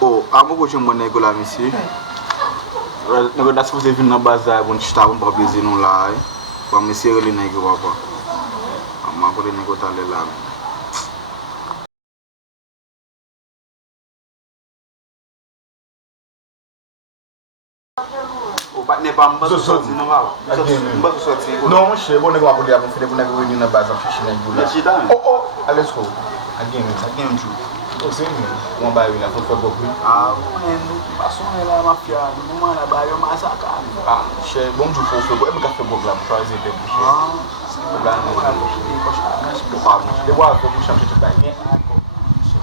Oh, amo ko chembo nego la misi. Nego das supposé vir na bazar bon chita bon pa bezi non la. Kwa misi rele nego papa. Ama ko nego tale la. O pas n'est pas mbaso sorti non va. Mbaso sorti. Non, je bon nego apodi am fide bon nego venir na bazar fichi nego la. Oh, let's go. Again too. Você uma baile foi bobo. Ah, mano, passou ela mafia, não manda baile mais saca. Ah, che bom de fofo, é porque foi bobo lá, para dizer tempo. Ah, lá não era bobo. Eu vou como chama de baile.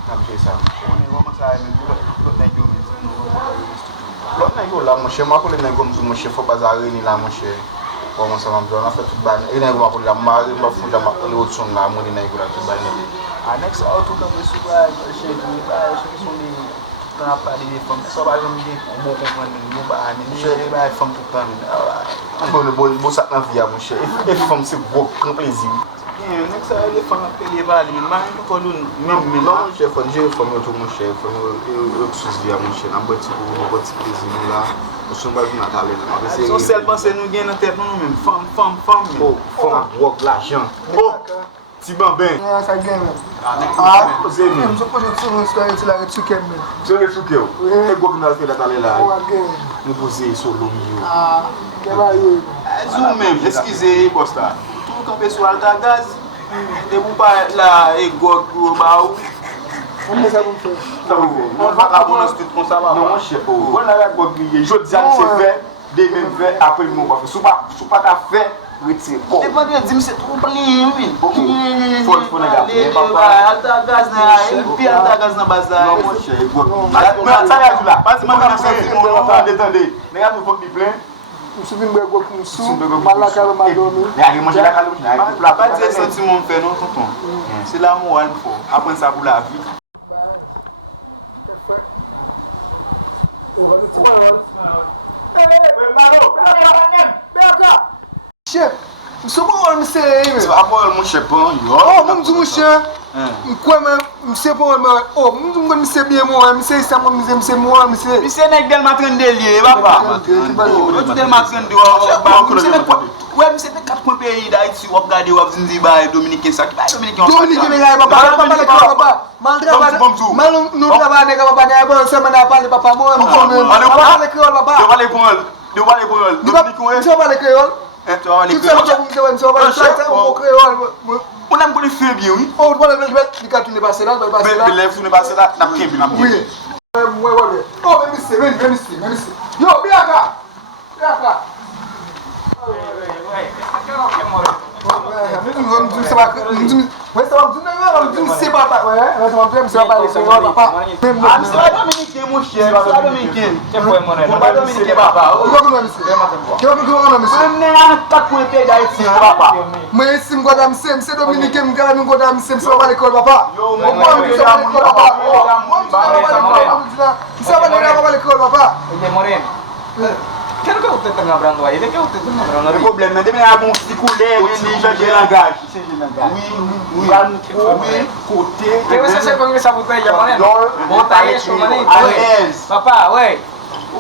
Tá me pensando. Vamos sair, não tem que Lá não lá, mas chama com ele não como o chefe bazar ele lá, mas vamos sair vamos na festa baile. Ele não vai lá, mas ele vai fugir lá, ele outro som lá, mas ele não vai lá baile. A next auto que eu sou vai cheio de vai solução de para de fome só vai me de bom comprando no bar nem vai fome tout temps Bon ça na via mon cher et femme c'est beau com plaisir next ele fome ele vai ali mas não quando même non chef j'ai femme tout mon cher femme eu suzia mon cher na boîte plaisir là o som vai vir Natal là mas só celle penser nous gain na tête non même femme femme work l'argent si ben ça gagne. Você Eu só posso dizer uma história de lá que tu quer mesmo. você é que eu é gol que nós fez Natal lá Ok. não poser sur l'omio Que vai aí. zoom même excusez posta tout comme pessoal da gaz de vous pas là et go baou Vamos ver como foi. ça vous fait on va la bonne street comme ça là non mon cher on a la gol je dis c'est fait des mêmes fait après mon pas sous pas ta fait retire e pode dizer se tu problema Foi negativo alta gás na pia alta gás na bazar não mon cher mas ça y a là pas moi quand c'est on attendez negativo faut qu'il plein Eu subi no meu com o sul, mas lá cara mais dormir. aí manger la calou là pas dire sentiment fait non tonton c'est l'amour il faut apprendre ça pour la vie Chef, sou bom me sei aí, meu. Agora mon cher bon yo Oh, mon Dieu, mon cher. Quoi même, me sei bom, mais oh, me sei bien moi, me sei ça, me sei moi, me sei. Você não é del matran dele, papa. Você del matran de ouais, mais c'est des quatre pays d'Haïti, on regarde ou Zanzibar et Dominicain ça. Dominicain. Dominicain là, papa, papa. Mal travail. Mal nous travail papa, n'est pas semaine à parler papa moi, parler créole papa. Tu vas aller pour elle. Tu vas aller pour elle. Dominicain. Tu vas parler créole. Tu vas aller Tout ça tu vas parler créole. On aime pour les faire bien, oui. Oh, voilà, le cas tu n'es pas là, mais lève tu n'es pas là, n'a pas bien. Oui. Oh, même ici. Yo, bien là. ¿Qué es lo que usted está hablando ahí? ¿De qué usted está hablando ahí? Le problème, c'est que bon sticoulé, oui, changer langage. Oui, côté. ¿Qué vas a hacer con esa botella, Moreno? Bota eso, manito. Papá, güey.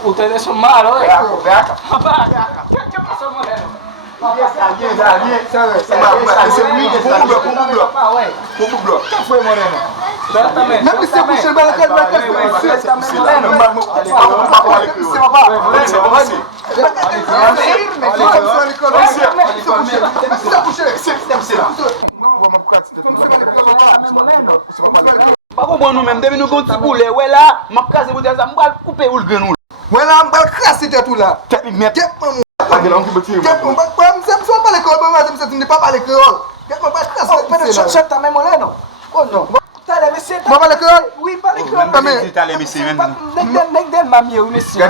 Ustedes son malos, Ve acá. Papá, ¿qué pasó, Moreno? ¿Qué fue, Moreno? Suéltame. Même si vous cherchez Pas bon nous même, nous compte bouler, ouais là, m'a casé bouteille ça, m'a couper ou le genou. Ouais là, on va casser tout là. Technique net. la gueule on qui peut tirer On va pas les créoles, tu ne pas parler créole. On va casser. Suéltame, Moreno. Oh non. Dale, me sienta. Vamos a la créole. Oui, pas les créoles. T'as les messieurs. Nek den mami ou, monsieur.